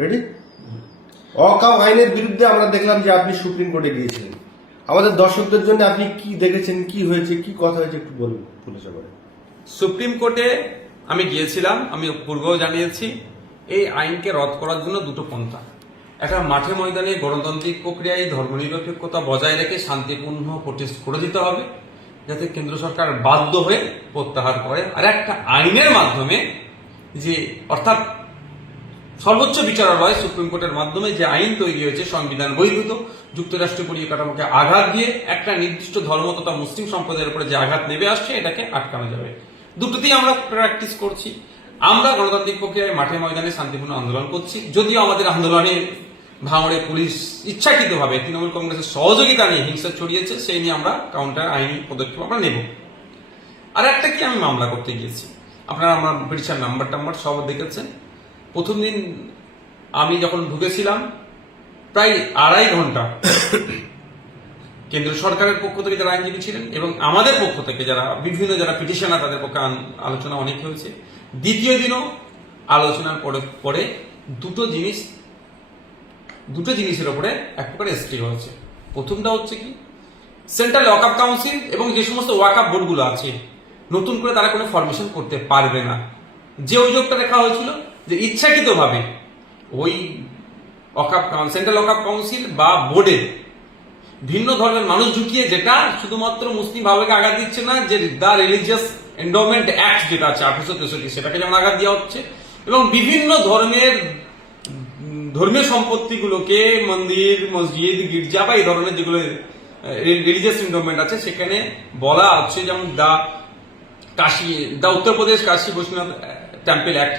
ready অকাম আইনের বিরুদ্ধে আমরা দেখলাম যে আপনি সুপ্রিম কোর্টে গিয়েছিলেন আমাদের দর্শকদের জন্য আপনি কি দেখেছেন কি হয়েছে কি কথা হয়েছে একটু বলুন পুলিশ করে সুপ্রিম কোর্টে আমি গিয়েছিলাম আমি পূর্বেও জানিয়েছি এই আইনকে রদ করার জন্য দুটো পন্থা একটা মাঠে ময়দানে গণতান্ত্রিক প্রক্রিয়ায় ধর্মনিরপেক্ষতা বজায় রেখে শান্তিপূর্ণ প্রোটেস্ট করে দিতে হবে যাতে কেন্দ্র সরকার বাধ্য হয়ে প্রত্যাহার করে আর একটা আইনের মাধ্যমে যে অর্থাৎ সর্বোচ্চ বিচারালয় সুপ্রিম কোর্টের মাধ্যমে যে আইন তৈরি হয়েছে সংবিধান বহির্ভূত যুক্তরাষ্ট্রীয় পরিকাঠামোকে আঘাত দিয়ে একটা নির্দিষ্ট ধর্ম তথা মুসলিম সম্প্রদায়ের উপরে যে আঘাত নেমে আসছে এটাকে আটকানো যাবে দুটোতেই আমরা প্র্যাকটিস করছি আমরা গণতান্ত্রিক প্রক্রিয়ায় মাঠে ময়দানে শান্তিপূর্ণ আন্দোলন করছি যদিও আমাদের আন্দোলনে ভাঙড়ে পুলিশ ইচ্ছাকৃতভাবে তৃণমূল কংগ্রেসের সহযোগিতা নিয়ে হিংসা ছড়িয়েছে সেই নিয়ে আমরা কাউন্টার আইনি পদক্ষেপ আমরা নেব আর একটা কি আমি মামলা করতে গিয়েছি আপনারা আমার ব্রিটিশের নাম্বার টাম্বার সব দেখেছেন প্রথম দিন আমি যখন ঢুকেছিলাম প্রায় আড়াই ঘন্টা কেন্দ্র সরকারের পক্ষ থেকে যারা আইনজীবী ছিলেন এবং আমাদের পক্ষ থেকে যারা বিভিন্ন যারা পিটিশনার তাদের পক্ষে আলোচনা অনেক হয়েছে দ্বিতীয় দিনও আলোচনার পরে পরে দুটো জিনিস দুটো জিনিসের ওপরে এক প্রকার স্ট্রি হয়েছে প্রথমটা হচ্ছে কি সেন্ট্রাল ওয়াকআপ কাউন্সিল এবং যে সমস্ত আপ বোর্ডগুলো আছে নতুন করে তারা কোনো ফরমেশন করতে পারবে না যে অভিযোগটা দেখা হয়েছিল যে ইচ্ছাকৃতভাবে ওই অকাপ সেন্ট্রাল অকাপ কাউন্সিল বা বোর্ডের ভিন্ন ধর্মের মানুষ ঝুঁকিয়ে যেটা শুধুমাত্র মুসলিম ভাবেকে আঘাত দিচ্ছে না যে দ্য রিলিজিয়াস এন্ডোমেন্ট অ্যাক্ট যেটা আছে আঠারোশো তেষট্টি সেটাকে যেমন আঘাত দেওয়া হচ্ছে এবং বিভিন্ন ধর্মের ধর্মীয় সম্পত্তিগুলোকে মন্দির মসজিদ গির্জা বা এই ধরনের যেগুলো রিলিজিয়াস এন্ডোমেন্ট আছে সেখানে বলা হচ্ছে যেমন the Kashi the Uttar Pradesh Kashi Vaishnav temple act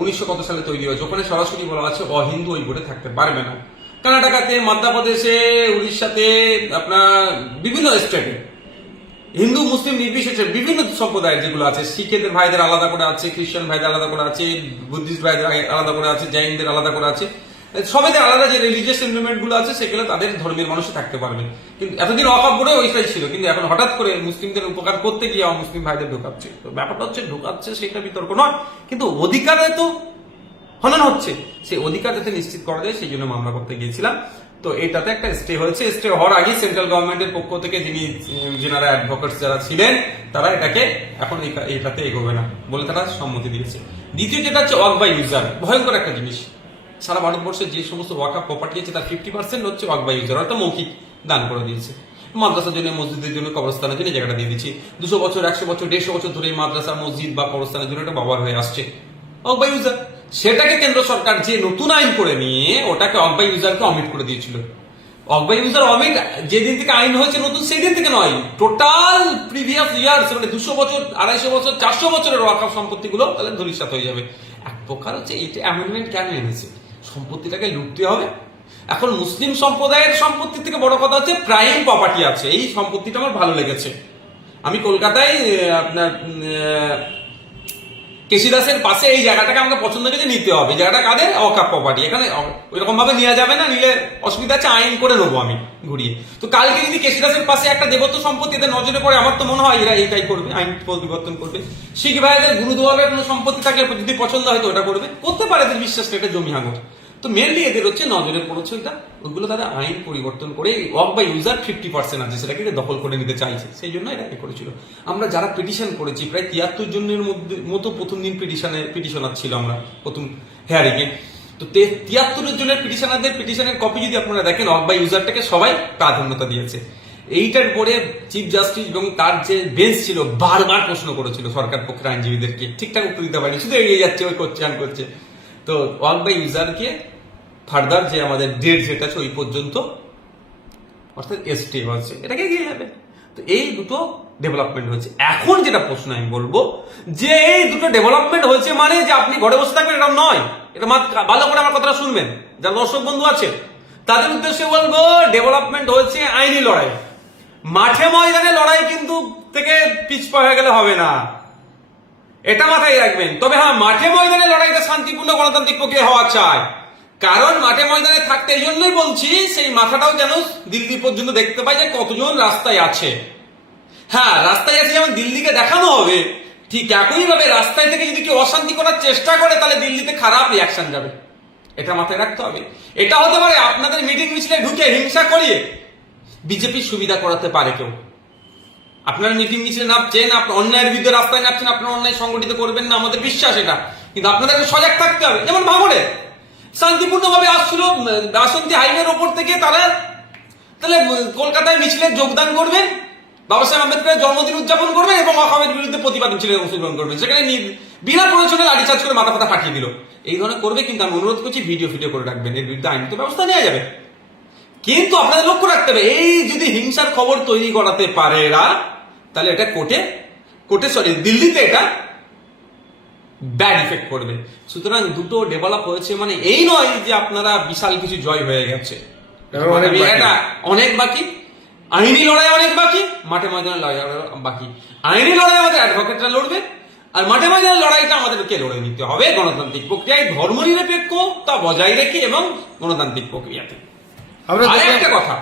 উনিশশো কত সালে তৈরি হয়েছে ওখানে সরাসরি বলা আছে অহিন্দু ওই বোর্ডে থাকতে পারবে না কর্ণাটকাতে মধ্যপ্রদেশে উড়িষ্যাতে আপনার বিভিন্ন স্টেটে হিন্দু মুসলিম নির্বিশেষে বিভিন্ন সম্প্রদায়ের যেগুলো আছে শিখেদের ভাইদের আলাদা করে আছে খ্রিস্টান ভাইদের আলাদা করে আছে বুদ্ধিস্ট ভাইদের আলাদা করে আছে জৈনদের আলাদা করে আছে সবেদের আলাদা যে রিলিজিয়াস গুলো আছে সেগুলো তাদের ধর্মের মানুষে থাকতে পারবে কিন্তু এতদিন অভাব করে ওইটাই ছিল কিন্তু এখন হঠাৎ করে মুসলিমদের উপকার করতে গিয়ে মুসলিম ভাইদের ঢোকাচ্ছে তো ব্যাপারটা হচ্ছে ঢোকাচ্ছে সেটা বিতর্ক নয় কিন্তু অধিকারে তো হনন হচ্ছে সে অধিকার যাতে নিশ্চিত করা যায় সেই জন্য মামলা করতে গিয়েছিলাম তো এটাতে একটা স্টে হয়েছে স্টে হওয়ার আগে সেন্ট্রাল গভর্নমেন্টের পক্ষ থেকে যিনি যেনারা অ্যাডভোকেটস যারা ছিলেন তারা এটাকে এখন এটাতে এগোবে না বলে তারা সম্মতি দিয়েছে দ্বিতীয় যেটা হচ্ছে ওয়াক বাই ইউজার ভয়ঙ্কর একটা জিনিস সারা ভারতবর্ষে যে সমস্ত ওয়াকা প্রপার্টি আছে তার ফিফটি পার্সেন্ট হচ্ছে ওয়াক বাই একটা মৌখিক দান করে দিয়েছে মাদ্রাসার জন্য মসজিদের জন্য কবরস্থানের জন্য জায়গাটা দিয়ে দিচ্ছি দুশো বছর একশো বছর দেড়শো বছর ধরে মাদ্রাসা মসজিদ বা কবরস্থানের জন্য একটা ব্যবহার হয়ে আসছে অক ইউজার সেটাকে কেন্দ্র সরকার যে নতুন আইন করে নিয়ে ওটাকে অক ইউজারকে অমিট করে দিয়েছিল অক ইউজার অমিট যেদিন থেকে আইন হয়েছে নতুন সেই দিন থেকে নয় টোটাল প্রিভিয়াস ইয়ার মানে দুশো বছর আড়াইশো বছর চারশো বছরের ওয়াকাফ সম্পত্তিগুলো তাহলে ধরিষ্যাত হয়ে যাবে এক প্রকার হচ্ছে এটা অ্যামেন্ডমেন্ট কেন এনেছে সম্পত্তিটাকে লুটতে হবে এখন মুসলিম সম্প্রদায়ের সম্পত্তি থেকে বড় কথা হচ্ছে প্রাইম প্রপার্টি আছে এই সম্পত্তিটা আমার ভালো লেগেছে আমি কলকাতায় আপনার কেশি দাসের পাশে এই জায়গাটাকে আমাকে পছন্দ করে নিতে হবে জায়গাটা কাদের অকাপ প্রপার্টি এখানে ওইরকম ভাবে নেওয়া যাবে না নিলে অসুবিধা আছে আইন করে নেবো আমি ঘুরিয়ে তো কালকে যদি কেশি দাসের পাশে একটা দেবত্ব সম্পত্তি এদের নজরে পড়ে আমার তো মনে হয় এরা এইটাই করবে আইন পরিবর্তন করবে শিখ ভাইদের গুরুদুয়ারের কোনো সম্পত্তি থাকলে যদি পছন্দ হয় তো ওটা করবে করতে পারে এদের বিশ্বাসটা এটা জমি হাঙর তো মেনলি এদের হচ্ছে নজরে পড়েছে ওইটা ওইগুলো তারা আইন পরিবর্তন করে ওয়াক বা ইউজার ফিফটি পার্সেন্ট আছে সেটাকে দখল করে নিতে চাইছে সেই জন্য এটাকে করেছিল আমরা যারা পিটিশন করেছি প্রায় তিয়াত্তর জনের মধ্যে মতো প্রথম দিন পিটিশনে পিটিশনার ছিল আমরা প্রথম হেয়ারিংয়ে তো তিয়াত্তর জনের পিটিশনারদের পিটিশনের কপি যদি আপনারা দেখেন অফ বা ইউজারটাকে সবাই প্রাধান্যতা দিয়েছে এইটার পরে চিফ জাস্টিস এবং তার যে বেঞ্চ ছিল বারবার প্রশ্ন করেছিল সরকার পক্ষের আইনজীবীদেরকে ঠিকঠাক উত্তর দিতে পারেনি শুধু এগিয়ে যাচ্ছে ওই করছে আন করছে তো ওয়ার্ক বাই ইউজারকে ফার্দার যে আমাদের ডেট যেটা আছে ওই পর্যন্ত অর্থাৎ এসটি হচ্ছে এটাকে এগিয়ে যাবে তো এই দুটো ডেভেলপমেন্ট হয়েছে এখন যেটা প্রশ্ন আমি বলবো যে এই দুটো ডেভেলপমেন্ট হয়েছে মানে যে আপনি ঘরে বসে থাকবেন এটা নয় এটা ভালো করে আমার কথাটা শুনবেন যারা দর্শক বন্ধু আছে তাদের উদ্দেশ্যে বলবো ডেভেলপমেন্ট হয়েছে আইনি লড়াই মাঠে ময়দানে লড়াই কিন্তু থেকে পিছপা হয়ে গেলে হবে না এটা মাথায় রাখবেন তবে হ্যাঁ মাঠে ময়দানে লড়াইটা শান্তিপূর্ণ গণতান্ত্রিক প্রক্রিয়া হওয়া চাই কারণ মাঠে ময়দানে থাকতে এই জন্যই বলছি সেই মাথাটাও যেন দিল্লি পর্যন্ত দেখতে পাই যে কতজন রাস্তায় আছে হ্যাঁ রাস্তায় আছে যেমন দিল্লিকে দেখানো হবে ঠিক ভাবে রাস্তায় থেকে যদি কেউ অশান্তি করার চেষ্টা করে তাহলে দিল্লিতে খারাপ রিয়াকশন যাবে এটা মাথায় রাখতে হবে এটা হতে পারে আপনাদের মিটিং মিছিলে ঢুকে হিংসা করিয়ে বিজেপি সুবিধা করাতে পারে কেউ আপনারা নীতি মিছিলে নাপছেন আপনার অন্যায়ের বিরুদ্ধে রাস্তায় নাপছেন আপনার অন্যায় সংগঠিত করবেন না আমাদের বিশ্বাস এটা কিন্তু আপনাদেরকে সজাগ থাকতে হবে যেমন ভাঙড়ে শান্তিপূর্ণভাবে আসছিল বাসন্তী হাইওয়ের ওপর থেকে তারা তাহলে কলকাতায় মিছিলে যোগদান করবেন বাবা সাহেব আম্বেদকরের জন্মদিন উদযাপন করবেন এবং অকামের বিরুদ্ধে প্রতিবাদ মিছিলে অংশগ্রহণ করবেন সেখানে বিনা প্রয়োজনে চার্জ করে মাথা ফাটা ফাটিয়ে দিল এই ধরনের করবে কিন্তু আমি অনুরোধ করছি ভিডিও ফিডিও করে রাখবেন এর বিরুদ্ধে তো ব্যবস্থা নেওয়া যাবে কিন্তু আপনাদের লক্ষ্য রাখতে হবে এই যদি হিংসার খবর তৈরি করাতে পারে এরা তাহলে এটা কোর্টে কোর্টে সরি দিল্লিতে এটা ব্যাড ইফেক্ট করবে সুতরাং দুটো ডেভেলপ হয়েছে মানে এই নয় যে আপনারা বিশাল কিছু জয় হয়ে গেছে মানে এটা অনেক বাকি আইনি লড়াই অনেক বাকি মাঠে ময়দানে লড়াই বাকি আইনি লড়াই আমাদের অ্যাডভোকেটরা লড়বে আর মাঠে ময়দানে লড়াইটা আমাদেরকে লড়ে নিতে হবে গণতান্ত্রিক প্রক্রিয়ায় ধর্ম নিরপেক্ষ তা বজায় রেখে এবং গণতান্ত্রিক প্রক্রিয়াতে আরেকটা কথা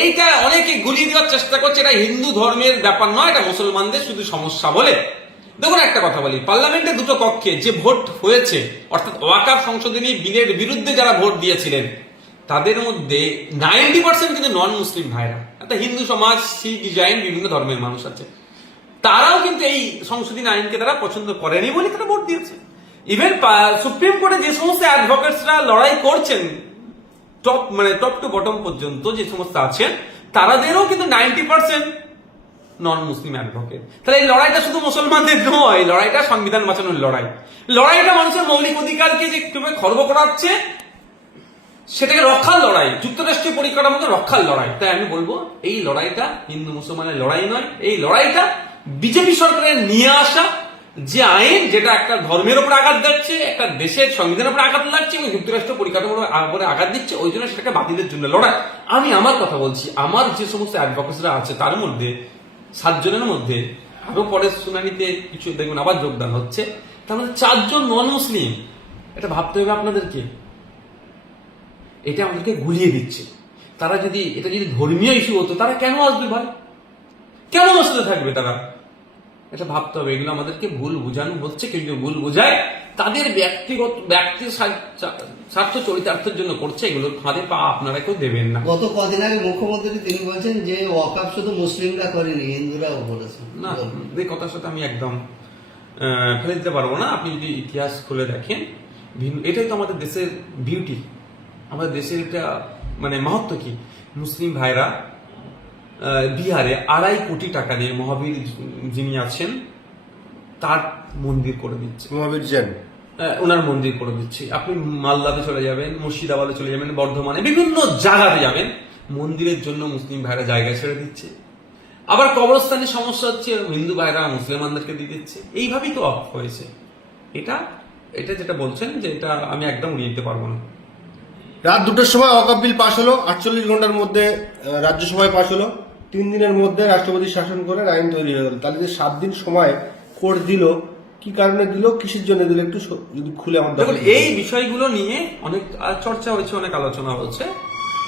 এইটা অনেকে গুলি দেওয়ার চেষ্টা করছে এটা হিন্দু ধর্মের ব্যাপার নয় এটা মুসলমানদের শুধু সমস্যা বলে দেখুন একটা কথা বলি পার্লামেন্টে দুটো কক্ষে যে ভোট হয়েছে অর্থাৎ ওয়াকাফ সংশোধনী বিলের বিরুদ্ধে যারা ভোট দিয়েছিলেন তাদের মধ্যে নাইনটি পার্সেন্ট কিন্তু নন মুসলিম ভাইরা অর্থাৎ হিন্দু সমাজ শিখ জৈন বিভিন্ন ধর্মের মানুষ আছে তারাও কিন্তু এই সংশোধনী আইনকে তারা পছন্দ করেনি বলে তারা ভোট দিয়েছে ইভেন সুপ্রিম কোর্টে যে সমস্ত অ্যাডভোকেটসরা লড়াই করছেন টপ মানে টপ টু বটম পর্যন্ত যে সমস্ত আছেন তারাদেরও কিন্তু ninety percent non Muslim advocate তাহলে এই লড়াইটা শুধু মুসলমানদের নয় লড়াইটা সংবিধান বাঁচানোর লড়াই লড়াইটা মানুষের মৌলিক অধিকারকে যে কিভাবে খর্ব করাচ্ছে সেটাকে রক্ষার লড়াই যুক্তরাষ্ট্রীয় মতো রক্ষার লড়াই তাই আমি বলবো এই লড়াইটা হিন্দু মুসলমানের লড়াই নয় এই লড়াইটা বিজেপি সরকারের নিয়ে আসা যে আইন যেটা একটা ধর্মের উপর আঘাত যাচ্ছে একটা দেশের সংবিধানের উপর আঘাত লাগছে এবং যুক্তরাষ্ট্র পরিকাঠামোর উপরে আঘাত দিচ্ছে ওই জন্য সেটাকে বাতিলের জন্য লড়াই আমি আমার কথা বলছি আমার যে সমস্ত অ্যাডভোকেটসরা আছে তার মধ্যে সাতজনের মধ্যে আরও পরের শুনানিতে কিছু দেখবেন আবার যোগদান হচ্ছে তার মধ্যে চারজন নন মুসলিম এটা ভাবতে হবে আপনাদেরকে এটা আমাদেরকে গুলিয়ে দিচ্ছে তারা যদি এটা যদি ধর্মীয় ইস্যু হতো তারা কেন আসবে ভাই কেন আসতে থাকবে তারা এটা ভাবতে হবে এগুলো আমাদেরকে ভুল বোঝানো হচ্ছে কেউ যদি ভুল বোঝায় তাদের ব্যক্তিগত ব্যক্তি স্বার্থ চরিতার্থের জন্য করছে এগুলো ফাঁদে পা আপনারা কেউ দেবেন না গত কদিন আগে মুখ্যমন্ত্রী তিনি বলছেন যে ওয়াকাপ শুধু মুসলিমরা করেনি হিন্দুরাও করেছে না এই কথার সাথে আমি একদম ফেলে দিতে পারবো না আপনি যদি ইতিহাস খুলে দেখেন এটাই তো আমাদের দেশের বিউটি আমাদের দেশের একটা মানে মাহাত্ম কি মুসলিম ভাইরা বিহারে আড়াই কোটি টাকা দিয়ে মহাবীর যিনি আছেন তার মন্দির করে দিচ্ছে মহাবীর জেন ওনার মন্দির করে দিচ্ছে আপনি মালদাতে চলে যাবেন মুর্শিদাবাদে চলে যাবেন বর্ধমানে বিভিন্ন জায়গাতে যাবেন মন্দিরের জন্য মুসলিম ভাইরা জায়গা ছেড়ে দিচ্ছে আবার কবরস্থানে সমস্যা হচ্ছে হিন্দু ভাইরা মুসলমানদেরকে দিয়ে দিচ্ছে এইভাবেই তো অফ হয়েছে এটা এটা যেটা বলছেন যে এটা আমি একদম উড়িয়ে দিতে পারবো না রাত দুটোর সময় অকাপ বিল পাশ হলো আটচল্লিশ ঘন্টার মধ্যে রাজ্যসভায় পাশ হলো তিন দিনের মধ্যে রাষ্ট্রপতি শাসন করে আইন তৈরি হয়ে গেল তাহলে যে সাত দিন সময় কোর্ট দিল কি কারণে দিল কিসের জন্য দিল একটু যদি খুলে আমার দেখুন এই বিষয়গুলো নিয়ে অনেক চর্চা হয়েছে অনেক আলোচনা হচ্ছে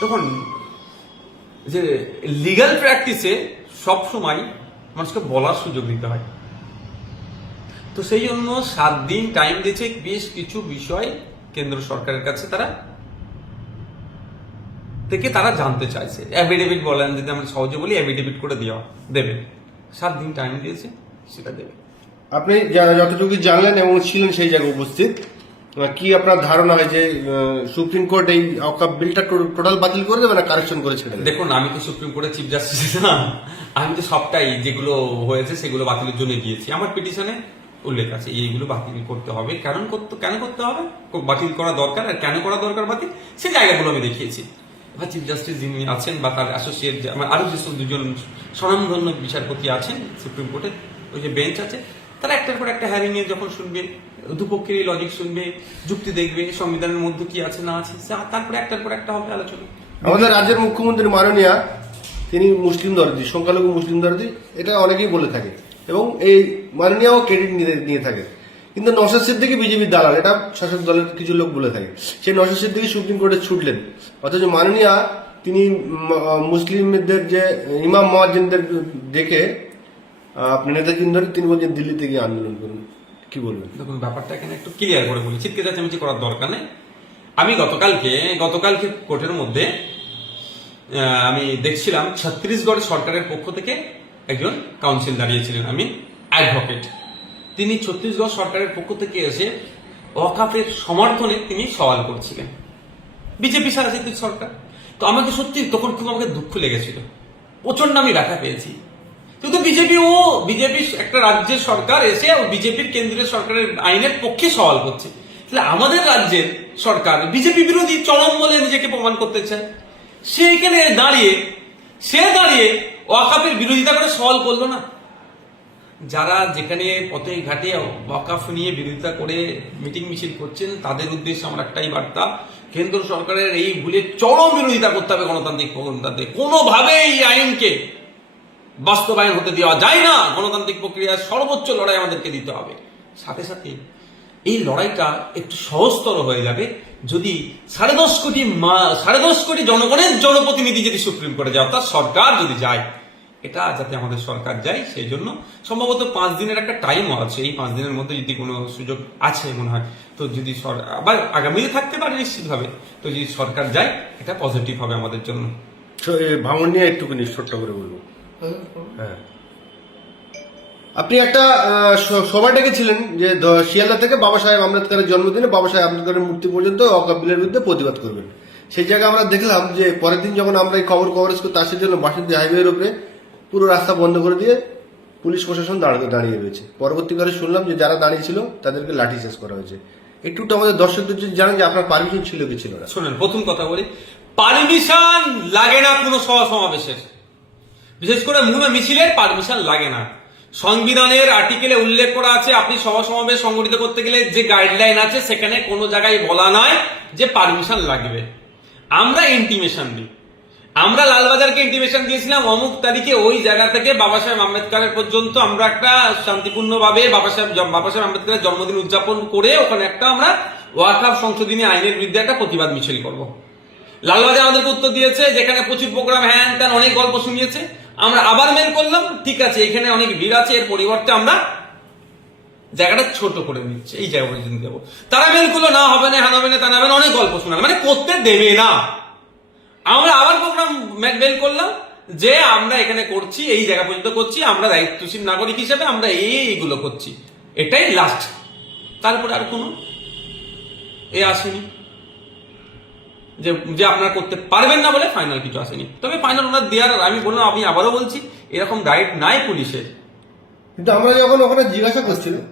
তখন যে লিগাল প্র্যাকটিসে সব সময় মানুষকে বলার সুযোগ দিতে হয় তো সেই জন্য সাত দিন টাইম দিয়েছে বেশ কিছু বিষয় কেন্দ্র সরকারের কাছে তারা থেকে তারা জানতে চাইছে অ্যাফিডেভিট বলেন যদি আমরা সহজে বলি অ্যাফিডেভিট করে দেওয়া দেবে সাত দিন টাইম দিয়েছে সেটা দেবে আপনি যতটুকু জানলেন এবং ছিলেন সেই জায়গায় উপস্থিত কি আপনার ধারণা হয় যে সুপ্রিম কোর্ট এই বিলটা টোটাল বাতিল করে দেবে না কারেকশন করে ছেড়ে দেখুন আমি তো সুপ্রিম কোর্টের চিফ জাস্টিস না আমি তো সবটাই যেগুলো হয়েছে সেগুলো বাতিলের জন্য গিয়েছি আমার পিটিশনে উল্লেখ আছে এইগুলো বাতিল করতে হবে কেন করতে কেন করতে হবে বাতিল করা দরকার আর কেন করা দরকার বাতিল সে জায়গাগুলো আমি দেখিয়েছি বা চিফ জাস্টিস যিনি আছেন বা তার অ্যাসোসিয়েট মানে আরও যেসব দুজন স্বনামধন্য বিচারপতি আছেন সুপ্রিম কোর্টে ওই যে বেঞ্চ আছে তারা একটার পর একটা হ্যারিংয়ে যখন শুনবে দুপক্ষেরই লজিক শুনবে যুক্তি দেখবে সংবিধানের মধ্যে কি আছে না আছে তারপরে একটার পর একটা হবে আলোচনা আমাদের রাজ্যের মুখ্যমন্ত্রী মাননীয়া তিনি মুসলিম দরদি সংখ্যালঘু মুসলিম দরদি এটা অনেকেই বলে থাকে এবং এই মাননীয়াও ক্রেডিট নিয়ে থাকে কিন্তু নসর সিদ্দিকে বিজেপির দালাল এটা শাসক দলের কিছু লোক বলে থাকে সেই নসর সিদ্দিকে সুপ্রিম কোর্টে ছুটলেন অথচ মাননীয়া তিনি মুসলিমদের যে ইমাম মহাজিনদের দেখে আপনার নেতাজি ধরে তিনি বলছেন দিল্লিতে গিয়ে আন্দোলন করুন কি বলবেন দেখুন ব্যাপারটা এখানে একটু ক্লিয়ার করে বলি চিৎকে চেঁচামেচি করার দরকার নেই আমি গতকালকে গতকালকে কোর্টের মধ্যে আমি দেখছিলাম ছত্তিশগড় সরকারের পক্ষ থেকে একজন কাউন্সিল দাঁড়িয়েছিলেন আমি অ্যাডভোকেট তিনি ছত্তিশগড় সরকারের পক্ষ থেকে এসে ওয়াকাফের সমর্থনে তিনি সওয়াল করছিলেন বিজেপি শাসিত সরকার তো আমাকে সত্যি তখন খুব আমাকে দুঃখ লেগেছিল প্রচন্ড আমি ব্যথা পেয়েছি কিন্তু বিজেপি ও বিজেপি একটা রাজ্যের সরকার এসে ও বিজেপির কেন্দ্রীয় সরকারের আইনের পক্ষে সওয়াল করছে তাহলে আমাদের রাজ্যের সরকার বিজেপি বিরোধী চরম বলে নিজেকে প্রমাণ করতে চায় এখানে দাঁড়িয়ে সে দাঁড়িয়ে ওয়াকাপের বিরোধিতা করে সওয়াল করলো না যারা যেখানে পথে ঘাটে ওয়াকাফ নিয়ে বিরোধিতা করে মিটিং মিছিল করছেন তাদের উদ্দেশ্যে আমার একটাই বার্তা কেন্দ্র সরকারের এই ভুলে চরম বিরোধিতা করতে হবে গণতান্ত্রিক গণতান্ত্রিক কোনোভাবে এই আইনকে বাস্তবায়ন হতে দেওয়া যায় না গণতান্ত্রিক প্রক্রিয়ার সর্বোচ্চ লড়াই আমাদেরকে দিতে হবে সাথে সাথে এই লড়াইটা একটু সহজতর হয়ে যাবে যদি সাড়ে দশ কোটি সাড়ে দশ কোটি জনগণের জনপ্রতিনিধি যদি সুপ্রিম কোর্টে যায় অর্থাৎ সরকার যদি যায় এটা যাতে আমাদের সরকার যায় সেই জন্য সম্ভবত পাঁচ দিনের একটা টাইমও আছে এই পাঁচ দিনের মধ্যে যদি কোনো সুযোগ আছে মনে হয় তো যদি আবার আগামীতে থাকতে পারে নিশ্চিতভাবে তো যদি সরকার যায় এটা পজিটিভ হবে আমাদের জন্য ভাঙন নিয়ে একটুখানি ছোট্ট করে বলবো হ্যাঁ আপনি একটা সভা ডেকেছিলেন যে শিয়ালদা থেকে বাবা সাহেব আম্বেদকরের জন্মদিনে বাবা সাহেব আম্বেদকরের মূর্তি পর্যন্ত অকাবিলের বিরুদ্ধে প্রতিবাদ করবেন সেই জায়গায় আমরা দেখলাম যে পরের দিন যখন আমরা এই খবর কভারেজ করি করতে সেই জন্য বাসন্তী হাইওয়ের উপরে পুরো রাস্তা বন্ধ করে দিয়ে পুলিশ প্রশাসন দাঁড়িয়ে রয়েছে পরবর্তীকালে শুনলাম যে যারা দাঁড়িয়েছিল তাদেরকে লাঠি শেষ করা হয়েছে একটু আমাদের দর্শকদের যদি জানেন যে আপনার পারমিশন ছিল কি ছিল না শোনেন প্রথম কথা বলি পারমিশন লাগে না কোনো সভা সমাবেশের বিশেষ করে মুনা মিছিলের পারমিশন লাগে না সংবিধানের আর্টিকেলে উল্লেখ করা আছে আপনি সভা সমাবেশ সংগঠিত করতে গেলে যে গাইডলাইন আছে সেখানে কোনো জায়গায় বলা নয় যে পারমিশন লাগবে আমরা ইন্টিমেশন দিই আমরা লালবাজারকে ইন্টিমেশন দিয়েছিলাম অমুক তারিখে ওই জায়গা থেকে বাবা সাহেব আম্বেদকরের পর্যন্ত আমরা একটা শান্তিপূর্ণভাবে বাবা সাহেব বাবা সাহেব আম্বেদকরের জন্মদিন উদযাপন করে ওখানে একটা আমরা আপ সংশোধনী আইনের বিরুদ্ধে একটা প্রতিবাদ মিছিল করব লালবাজার আমাদেরকে উত্তর দিয়েছে যেখানে প্রচুর প্রোগ্রাম হ্যান ত্যান অনেক গল্প শুনিয়েছে আমরা আবার মেল করলাম ঠিক আছে এখানে অনেক ভিড় আছে এর পরিবর্তে আমরা জায়গাটা ছোট করে নিচ্ছে এই জায়গা পর্যন্ত যাবো তারা মেন করলো না হবে না হ্যান হবে না তা হবে না অনেক গল্প শোনাল মানে করতে দেবে না আমরা আবার প্রোগ্রাম মেল করলাম যে আমরা এখানে করছি এই জায়গা পর্যন্ত করছি আমরা দায়িত্বশীল নাগরিক হিসেবে আমরা এইগুলো করছি এটাই লাস্ট তারপরে আর কোনো এ আসেনি যে যে আপনারা করতে পারবেন না বলে ফাইনাল কিছু আসেনি তবে ফাইনাল ওনার দেওয়ার আমি বললাম আমি আবারও বলছি এরকম রাইট নাই পুলিশের কিন্তু আমরা যখন ওখানে জিজ্ঞাসা করছিলাম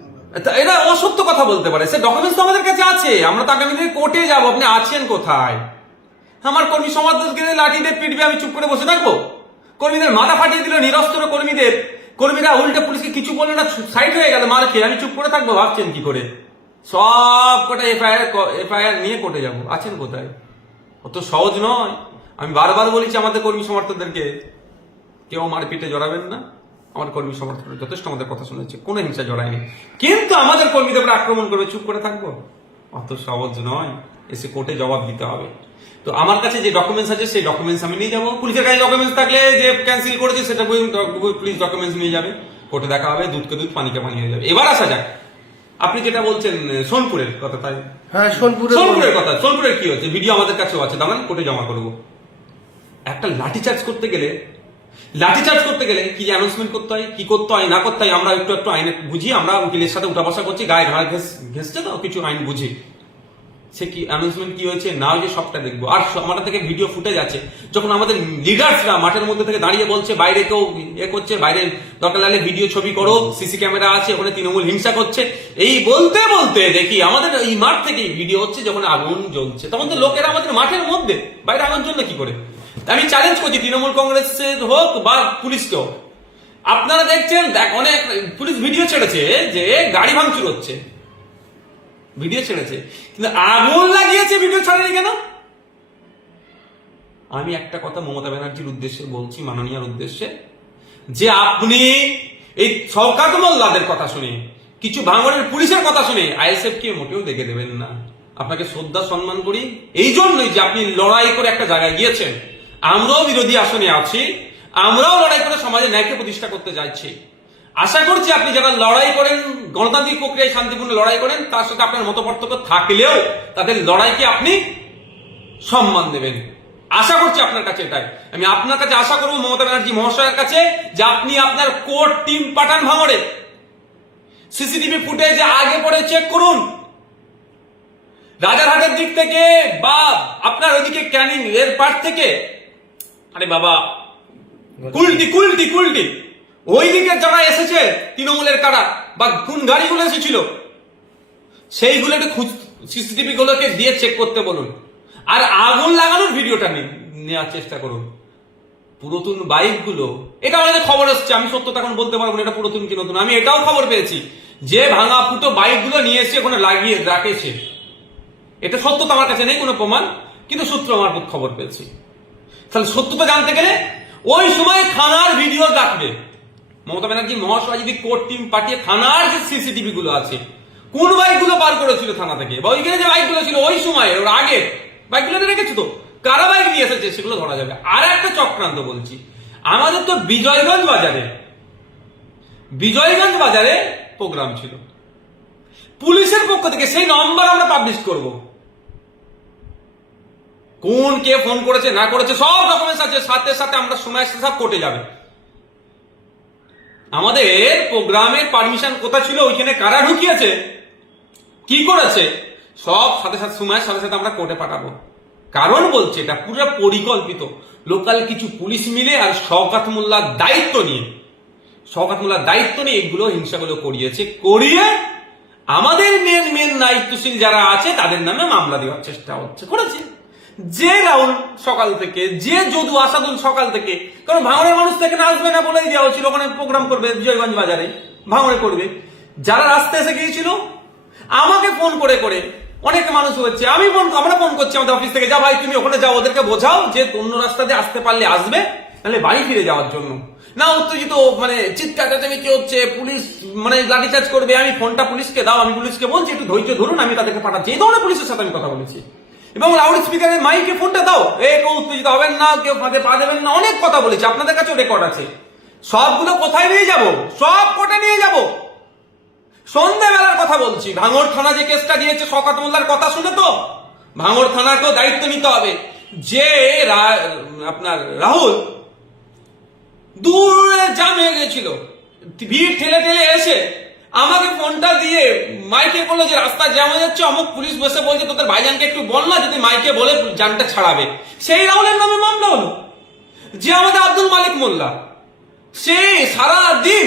এটা অসত্য কথা বলতে পারে সে ডকুমেন্টস তো আমাদের কাছে আছে আমরা তো আগামী দিনে কোর্টে যাবো আপনি আছেন কোথায় আমার কর্মী সমাজকে লাঠি দিয়ে পিটবে আমি চুপ করে বসে থাকবো কর্মীদের মাথা ফাটিয়ে দিল নিরস্ত্র কর্মীদের কর্মীরা উল্টে পুলিশকে কিছু বললে না সাইড হয়ে গেল মার খেয়ে আমি চুপ করে থাকবো ভাবছেন কি করে সব কটা এফআইআর এফআইআর নিয়ে কোর্টে যাবো আছেন কোথায় অত সহজ নয় আমি বারবার বলেছি আমাদের কর্মী সমর্থকদেরকে কেউ আমার পিঠে জড়াবেন না আমার কর্মী সমর্থক যথেষ্ট আমাদের কথা শুনেছে কোনো হিংসা জড়ায়নি কিন্তু আমাদের কর্মীদের আক্রমণ করবে চুপ করে থাকবো অত সহজ নয় এসে কোর্টে জবাব দিতে হবে তো আমার কাছে যে ডকুমেন্টস আছে সেই ডকুমেন্টস আমি নিয়ে যাবো পুলিশের কাছে ডকুমেন্টস থাকলে যে ক্যান্সেল করেছে সেটা পুলিশ ডকুমেন্টস নিয়ে যাবে কোর্টে দেখা হবে দুধকে দুধ পানিকে পানি হয়ে যাবে এবার আসা যাক আপনি যেটা বলছেন সোনপুরের কথা তাই হ্যাঁ সোনপুরের সোনপুরের কথা সোনপুরের কি হচ্ছে ভিডিও আমাদের কাছেও আছে দাঁড়ান কোর্টে জমা করবো একটা লাঠি চার্জ করতে গেলে লাঠি চার্জ করতে গেলে কি অ্যানাউন্সমেন্ট করতে হয় কি করতে হয় না করতে হয় আমরা একটু একটু আইন বুঝি আমরা উকিলের সাথে উঠা বসা করছি গায়ে ঘাড় ঘেস ঘেসছে তো কিছু আইন বুঝি সে কি অ্যানাউন্সমেন্ট কি হয়েছে না হয়েছে সবটা দেখবো আর আমার থেকে ভিডিও ফুটেজ আছে যখন আমাদের লিডার্সরা মাঠের মধ্যে থেকে দাঁড়িয়ে বলছে বাইরে কেউ এ করছে বাইরে দরকার লাগলে ভিডিও ছবি করো সিসি ক্যামেরা আছে ওখানে তৃণমূল হিংসা করছে এই বলতে বলতে দেখি আমাদের এই মাঠ থেকে ভিডিও হচ্ছে যখন আগুন জ্বলছে তখন তো লোকেরা আমাদের মাঠের মধ্যে বাইরে আগুন জ্বললে কি করে আমি চ্যালেঞ্জ করছি তৃণমূল কংগ্রেসের হোক বা পুলিশকেও আপনারা দেখছেন দেখ অনেক পুলিশ ভিডিও ছেড়েছে যে গাড়ি ভাঙচুর হচ্ছে ভিডিও ছেড়েছে কিন্তু আগুন লাগিয়েছে ভিডিও ছাড়েনি কেন আমি একটা কথা মমতা ব্যানার্জির উদ্দেশ্যে বলছি মাননীয়ার উদ্দেশ্যে যে আপনি এই সরকার মোল্লাদের কথা শুনে কিছু ভাঙনের পুলিশের কথা শুনে আইএসএফ কে মোটেও দেখে দেবেন না আপনাকে শ্রদ্ধা সম্মান করি এই জন্যই যে আপনি লড়াই করে একটা জায়গায় গিয়েছেন আমরাও বিরোধী আসনে আছি আমরাও লড়াই করে সমাজে ন্যায়কে প্রতিষ্ঠা করতে যাচ্ছি আশা করছি আপনি যারা লড়াই করেন গণতান্ত্রিক প্রক্রিয়ায় শান্তিপূর্ণ লড়াই করেন তার সাথে আপনার মত পার্থক্য থাকলেও তাদের লড়াইকে আপনি সম্মান দেবেন আশা করছি আপনার কাছে এটাই আমি আপনার কাছে আশা করবো মমতা ব্যানার্জি মহাশয়ের কাছে যে আপনি আপনার কোর টিম পাঠান ভাঙড়ে সিসিটিভি ফুটেজ আগে পরে চেক করুন রাজারহাটের দিক থেকে বা আপনার ওইদিকে ক্যানিং এর পার থেকে আরে বাবা কুলটি কুলটি কুলটি ওই দিকে যারা এসেছে তৃণমূলের কারা বা কোন গাড়িগুলো এসেছিল সেইগুলো একটু সিসিটিভি গুলোকে দিয়ে চেক করতে বলুন আর আগুন লাগানোর ভিডিওটা নেওয়ার চেষ্টা করুন পুরাতন বাইকগুলো এটা আমাদের খবর আসছে আমি সত্যতা এখন বলতে পারবো না এটা পুরাতন কি নতুন আমি এটাও খবর পেয়েছি যে ভাঙা ফুটো বাইকগুলো নিয়ে এসে ওখানে লাগিয়ে রাখেছে এটা সত্যতা আমার কাছে নেই কোনো প্রমাণ কিন্তু সূত্র আমার খবর পেয়েছি তাহলে সত্যতা জানতে গেলে ওই সময় থানার ভিডিও ডাকবে মমতা ব্যানার্জি মহাশয় যদি কোর্ট টিম পাঠিয়ে থানার যে সিসিটিভি গুলো আছে কোন বাইকগুলো পার করেছিল থানা থেকে বা ওইখানে যে বাইকগুলো ছিল ওই সময় ওর আগে বাইকগুলো রেখেছো তো কারা বাইক নিয়ে এসেছে সেগুলো ধরা যাবে আর একটা চক্রান্ত বলছি আমাদের তো বিজয়গঞ্জ বাজারে বিজয়গঞ্জ বাজারে প্রোগ্রাম ছিল পুলিশের পক্ষ থেকে সেই নম্বর আমরা পাবলিশ করব কোন কে ফোন করেছে না করেছে সব ডকুমেন্টস আছে সাথে সাথে আমরা সময় সাথে কোর্টে যাবে আমাদের প্রোগ্রামের পারমিশন কোথা ছিল ওইখানে কারা ঢুকিয়েছে কি করেছে সব সাথে সাথে সময়ের সাথে সাথে আমরা কোর্টে পাঠাবো কারণ বলছে এটা পুরো পরিকল্পিত লোকাল কিছু পুলিশ মিলে আর শওকাত মোল্লার দায়িত্ব নিয়ে শওকাত মোল্লার দায়িত্ব নিয়ে এগুলো হিংসাগুলো করিয়েছে করিয়ে আমাদের মেন মেন দায়িত্বশীল যারা আছে তাদের নামে মামলা দেওয়ার চেষ্টা হচ্ছে করেছে যে রাহুল সকাল থেকে যে যদু আসাদুল সকাল থেকে কারণ ভাঙড়ের মানুষ থেকে আসবে না বলেই দেওয়া হয়েছিল ওখানে প্রোগ্রাম করবে জয়গঞ্জ বাজারে ভাঙড়ে করবে যারা রাস্তায় এসে গিয়েছিল আমাকে ফোন করে করে অনেক মানুষ হচ্ছে আমি ফোন আমরা ফোন করছি আমাদের অফিস থেকে যা ভাই তুমি ওখানে যাও ওদেরকে বোঝাও যে অন্য রাস্তা দিয়ে আসতে পারলে আসবে তাহলে বাড়ি ফিরে যাওয়ার জন্য না উত্তেজিত মানে চিৎকার কি হচ্ছে পুলিশ মানে চার্জ করবে আমি ফোনটা পুলিশকে দাও আমি পুলিশকে বলছি একটু ধৈর্য ধরুন আমি তাদেরকে পাঠাচ্ছি এই ধরনের পুলিশের সাথে আমি কথা বলেছি এবং লাউড স্পিকারের মাইকে ফোনটা দাও এ কেউ উত্তেজিত হবেন না কেউ ফাঁকে পা দেবেন না অনেক কথা বলেছে আপনাদের কাছেও রেকর্ড আছে সবগুলো কোথায় নিয়ে যাব সব কোটা নিয়ে যাব সন্ধ্যাবেলার কথা বলছি ভাঙর থানা যে কেসটা দিয়েছে শকাত মোল্লার কথা শুনে তো ভাঙর থানাকেও দায়িত্ব নিতে হবে যে আপনার রাহুল দূরে জামে গেছিল ভিড় ঠেলে ঠেলে এসে আমাকে ফোনটা দিয়ে মাইকে বললো যে রাস্তা জ্যাম হয়ে যাচ্ছে অমুক পুলিশ বসে বলছে তোদের ভাইজানকে একটু বল না যদি মাইকে বলে যানটা ছাড়াবে সেই রাহুলের নামে মামলা হলো যে আমাদের আব্দুল মালিক মোল্লা সে সারা দিন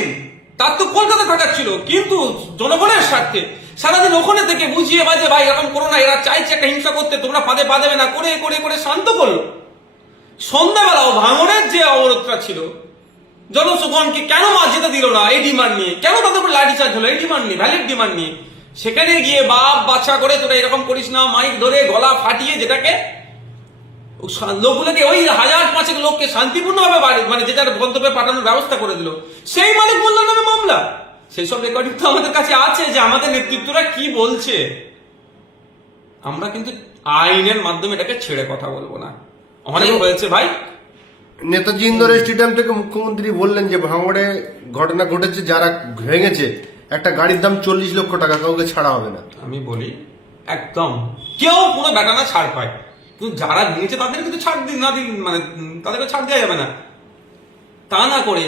তার তো কলকাতা ঘটাচ্ছিল কিন্তু জনগণের স্বার্থে সারাদিন ওখানে থেকে বুঝিয়ে বাজে ভাই এরকম করো না এরা চাইছে একটা হিংসা করতে তোমরা পাদে পা দেবে না করে করে করে শান্ত করলো ও ভাঙনের যে অবরোধটা ছিল জনসুগণকে কেন মসজিদে দিল না এই ডিমান্ড নিয়ে কেন তাদের উপর লাঠি চার্জ হলো এই ডিমান্ড নিয়ে ভ্যালিড ডিমান্ড নিয়ে সেখানে গিয়ে বাপ বাচ্চা করে তোরা এরকম করিস না মাইক ধরে গলা ফাটিয়ে যেটাকে লোকগুলোকে ওই হাজার পাঁচেক লোককে ভাবে বাড়ি মানে যেটার গন্তব্যে পাঠানোর ব্যবস্থা করে দিল সেই মালিক বললো নামে মামলা সেই সব রেকর্ডিং তো আমাদের কাছে আছে যে আমাদের নেতৃত্বরা কি বলছে আমরা কিন্তু আইনের মাধ্যমে এটাকে ছেড়ে কথা বলবো না অনেক হয়েছে ভাই নেতাজি ইন্দোর স্টেডিয়াম থেকে মুখ্যমন্ত্রী বললেন যে ভাঙড়ে ঘটনা ঘটেছে যারা ভেঙেছে একটা গাড়ির দাম চল্লিশ লক্ষ টাকা কাউকে ছাড়া হবে না আমি বলি একদম কেউ কোনো না ছাড় পায় কিন্তু যারা নিয়েছে তাদের কিন্তু ছাড় দিন না দিন মানে তাদেরকে ছাড় দেওয়া যাবে না তা না করে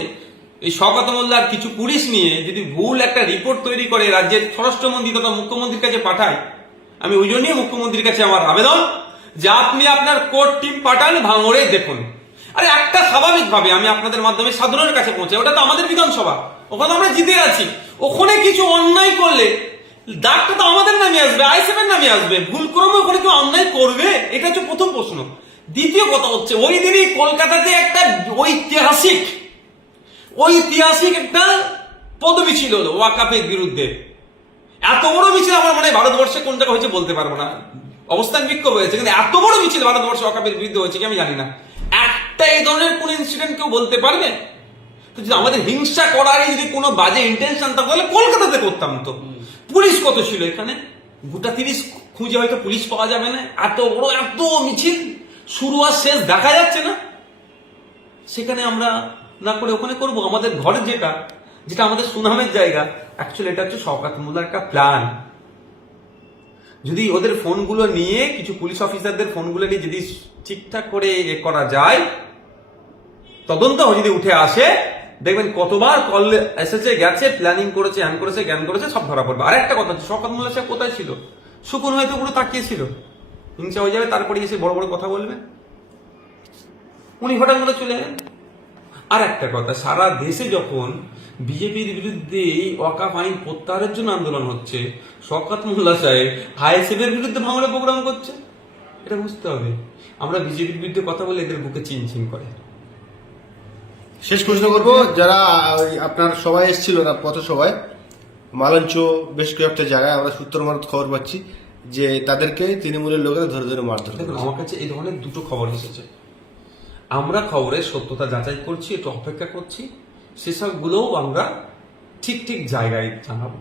এই শকত মোল্লার কিছু পুলিশ নিয়ে যদি ভুল একটা রিপোর্ট তৈরি করে রাজ্যের স্বরাষ্ট্রমন্ত্রী তথা মুখ্যমন্ত্রীর কাছে পাঠায় আমি ওই জন্যই মুখ্যমন্ত্রীর কাছে আমার আবেদন যে আপনি আপনার কোর্ট টিম পাঠান ভাঙড়ে দেখুন আরে একটা স্বাভাবিকভাবে আমি আপনাদের মাধ্যমে সাধারণের কাছে পৌঁছে ওটা তো আমাদের বিধানসভা ওখানে আমরা জিতে আছি ওখানে কিছু অন্যায় করলে ডাকটা তো আমাদের নামে আসবে এর নামে আসবে ভুল ক্রমে ওখানে কেউ অন্যায় করবে এটা হচ্ছে প্রথম প্রশ্ন দ্বিতীয় কথা হচ্ছে ওই দিনই কলকাতাতে একটা ঐতিহাসিক ঐতিহাসিক একটা পদবি ছিল ওয়াকাপের বিরুদ্ধে এত বড় মিছিল আমার মনে হয় ভারতবর্ষে কোনটা হয়েছে বলতে পারবো না অবস্থান বিক্ষোভ হয়েছে কিন্তু এত বড় মিছিল ভারতবর্ষে ওয়াকাপের বিরুদ্ধে হয়েছে কি আমি জানি না একটা এই ধরনের কোন ইনসিডেন্ট কেউ বলতে পারবে তো যদি আমাদের হিংসা করারই যদি কোনো বাজে ইন্টেনশন থাকতো তাহলে কলকাতাতে করতাম তো পুলিশ কত ছিল এখানে গোটা তিরিশ খুঁজে হয়তো পুলিশ পাওয়া যাবে না এত বড় এত মিছিল শুরু আর শেষ দেখা যাচ্ছে না সেখানে আমরা না করে ওখানে করব আমাদের ঘরে যেটা যেটা আমাদের সুনামের জায়গা অ্যাকচুয়ালি এটা হচ্ছে সরকার মোল্লার একটা প্ল্যান যদি ওদের ফোনগুলো নিয়ে কিছু পুলিশ অফিসারদের ফোনগুলো নিয়ে যদি ঠিকঠাক করে এ করা যায় তদন্ত যদি উঠে আসে দেখবেন কতবার কল এসেছে গেছে প্ল্যানিং করেছে হ্যান করেছে জ্ঞান করেছে সব ধরা পড়বে আর একটা কথা শকত মোল্লা সাহেব কোথায় ছিল শুকুন হয়তো পুরো তাকিয়েছিল হিংসা হয়ে যাবে তারপরে এসে বড় বড় কথা বলবে উনি হঠাৎ করে চলে এলেন আর একটা কথা সারা দেশে যখন বিজেপির বিরুদ্ধে এই অকাপ আইন প্রত্যাহারের জন্য আন্দোলন হচ্ছে শকাত মোল্লা সাহেব আইএসএফ এর বিরুদ্ধে ভাঙড়ে প্রোগ্রাম করছে এটা বুঝতে হবে আমরা বিজেপির বিরুদ্ধে কথা বলে এদের বুকে চিন করে শেষ প্রশ্ন করবো যারা আপনার সবাই এসেছিল না সবাই মালঞ্চ বেশ কয়েকটা জায়গায় আমরা সূত্র মারত খবর পাচ্ছি যে তাদেরকে তৃণমূলের লোকেরা ধরে ধরে মারধর আমার কাছে এই ধরনের দুটো খবর এসেছে আমরা খবরের সত্যতা যাচাই করছি একটু অপেক্ষা করছি সেসবগুলোও আমরা ঠিক ঠিক জায়গায় জানাবো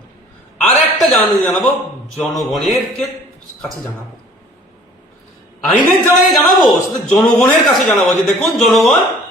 আর একটা জানি জানাবো জনগণের কাছে জানাবো আইনের জায়গায় জানাবো সেটা জনগণের কাছে জানাবো যে দেখুন জনগণ